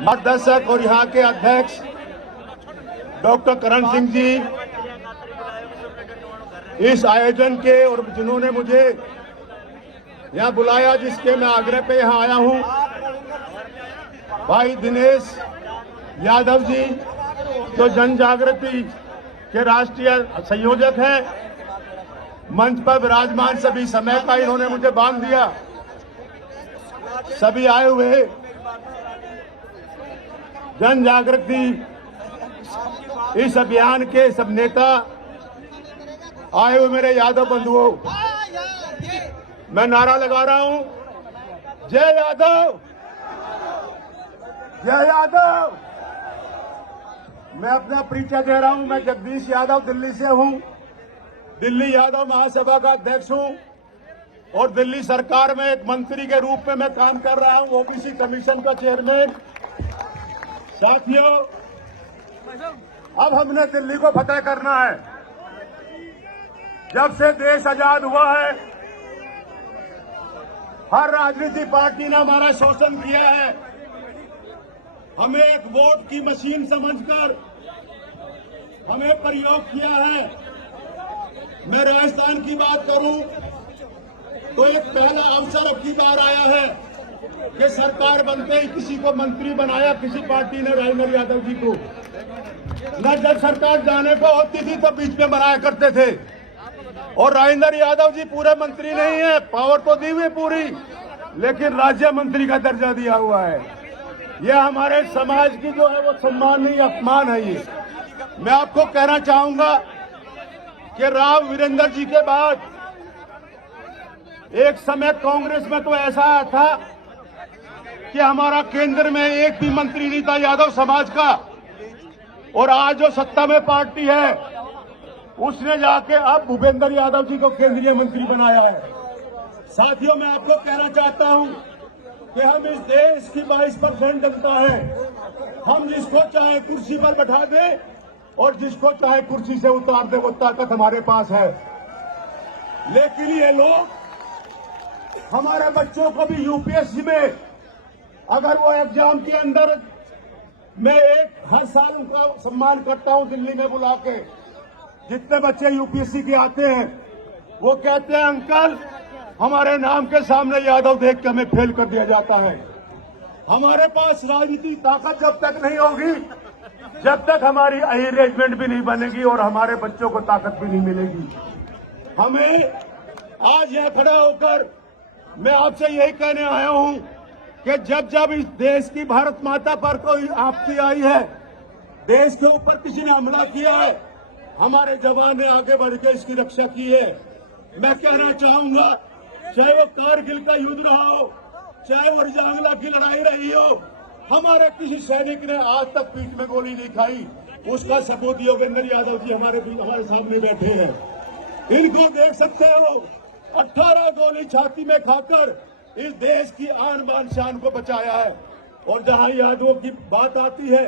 मार्गदर्शक और यहाँ के अध्यक्ष डॉक्टर करण सिंह जी, इस आयोजन के और जिन्होंने मुझे यहाँ बुलाया, जिसके मैं आग्रह पे यहाँ आया हूँ, भाई दिनेश यादव जी जो जन जागृति के राष्ट्रीय संयोजक हैं, मंच पर विराजमान सभी समय का इन्होंने मुझे बांध दिया। सभी आए हुए जन जागृति इस अभियान के सब नेता, आए हुए मेरे यादव बंधुओं, मैं नारा लगा रहा हूं, जय यादव, जय यादव। मैं अपना परिचय दे रहा हूं। मैं जगदीश यादव दिल्ली से हूं, दिल्ली यादव महासभा का अध्यक्ष हूं और दिल्ली सरकार में एक मंत्री के रूप में मैं काम कर रहा हूं, ओबीसी कमीशन का चेयरमैन। साथियों, अब हमने दिल्ली को फतेह करना है। जब से देश आजाद हुआ है, हर राजनीतिक पार्टी ने हमारा शोषण किया है। हमें एक वोट की मशीन समझकर हमें प्रयोग किया है। मैं राजस्थान की बात करूं तो एक पहला अवसर अब की बार आया है कि सरकार बनते ही किसी को मंत्री बनाया किसी पार्टी ने, राजेंद्र यादव जी को। न जब सरकार जाने को होती थी तो बीच में बनाया करते थे। और राजेंद्र यादव जी पूरे मंत्री नहीं है, पावर तो दी हुई पूरी, लेकिन राज्य मंत्री का दर्जा दिया हुआ है। यह हमारे समाज की जो है वो सम्मान नहीं, अपमान है। ये मैं आपको कहना चाहूंगा कि राव वीरेंद्र जी के बाद एक समय कांग्रेस में तो ऐसा था कि हमारा केंद्र में एक भी मंत्री नहीं था यादव समाज का, और आज जो सत्ता में पार्टी है उसने जाके अब भूपेंद्र यादव जी को केंद्रीय मंत्री बनाया है। साथियों, मैं आपको कहना चाहता हूं कि हम इस देश की 22% जनता है। हम जिसको चाहे कुर्सी पर बैठा दे और जिसको चाहे कुर्सी से उतार दे, वो ताकत हमारे पास है। लेकिन ये लोग हमारे बच्चों को भी यूपीएससी में, अगर वो एग्जाम के अंदर, मैं हर साल उनका सम्मान करता हूं दिल्ली में बुला के, जितने बच्चे यूपीएससी के आते हैं वो कहते हैं अंकल हमारे नाम के सामने यादव देख के हमें फेल कर दिया जाता है। हमारे पास राजनीतिक ताकत जब तक नहीं होगी, जब तक हमारी अरेंजमेंट भी नहीं बनेगी और हमारे बच्चों को ताकत भी नहीं मिलेगी। हमें आज यह खड़ा होकर मैं आपसे यही कहने आया हूं कि जब जब इस देश की भारत माता पर कोई आपत्ति आई है, देश के ऊपर किसी ने हमला किया है, हमारे जवान ने आगे बढ़ के इसकी रक्षा की है। मैं कहना चाहूंगा, चाहे वो कारगिल का युद्ध रहा हो, चाहे वो रजांगला की लड़ाई रही हो, हमारे किसी सैनिक ने आज तक पीठ में गोली नहीं खाई। उसका सबूत योगेंद्र यादव जी हमारे सामने बैठे हैं। इनको देख सकते हो, 18 गोली छाती में खाकर इस देश की आन बान शान को बचाया है। और जहां यादवों की बात आती है,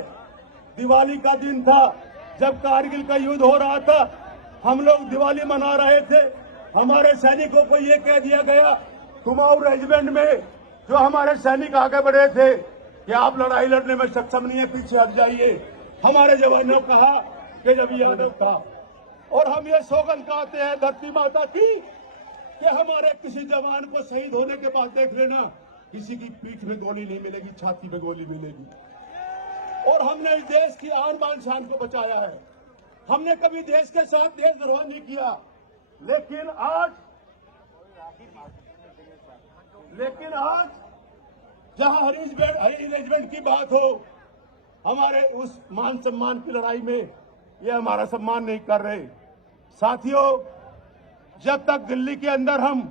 दिवाली का दिन था जब कारगिल का युद्ध हो रहा था, हम लोग दिवाली मना रहे थे। हमारे सैनिकों को ये कह दिया गया, कुमाऊं रेजिमेंट में जो हमारे सैनिक आगे बढ़े थे कि आप लड़ाई लड़ने में सक्षम नहीं है, पीछे हट जाइए। हमारे जवानों ने कहा कि जब यादव था, और हम ये सौगंध खाते हैं धरती माता की कि हमारे किसी जवान को शहीद होने के बाद देख लेना, किसी की पीठ में गोली नहीं मिलेगी, छाती में गोली मिलेगी। और हमने इस देश की आन बान शान को बचाया है। हमने कभी देश के साथ देशद्रोह नहीं किया। लेकिन आज जहां अरेंजमेंट की बात हो, हमारे उस मान सम्मान की लड़ाई में ये हमारा सम्मान नहीं कर रहे। साथियों, जब तक दिल्ली के अंदर हम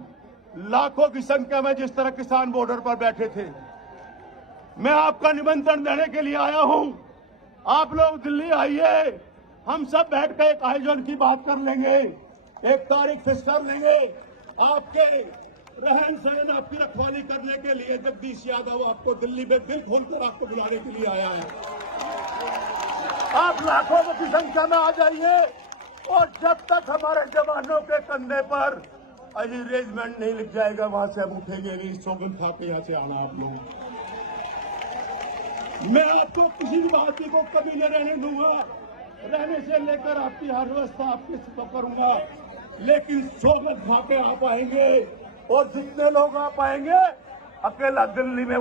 लाखों की संख्या में जिस तरह किसान बॉर्डर पर बैठे थे, मैं आपका निमंत्रण देने के लिए आया हूं। आप लोग दिल्ली आइए, हम सब बैठकर एक आयोजन की बात कर लेंगे, एक तारीख फिक्स कर लेंगे। आपके रहन सहन, आपकी रखवाली करने के लिए जगदीश यादव आपको दिल्ली में दिल खोलकर आपको बुलाने के लिए आया है। आप लाखों की संख्या में आ जाइए, और जब तक हमारे जवानों के कंधे पर अरेंजमेंट नहीं लिख जाएगा, वहां से हम उठेंगे नहीं। सौगंध खा के यहाँ से आना आप लोग। मैं आपको किसी भी बात को कभी न रहने दूंगा। रहने से लेकर आपकी हर व्यवस्था आपकी करूंगा, लेकिन सोगत खा के आप आएंगे और जितने लोग आप आएंगे अकेला दिल्ली में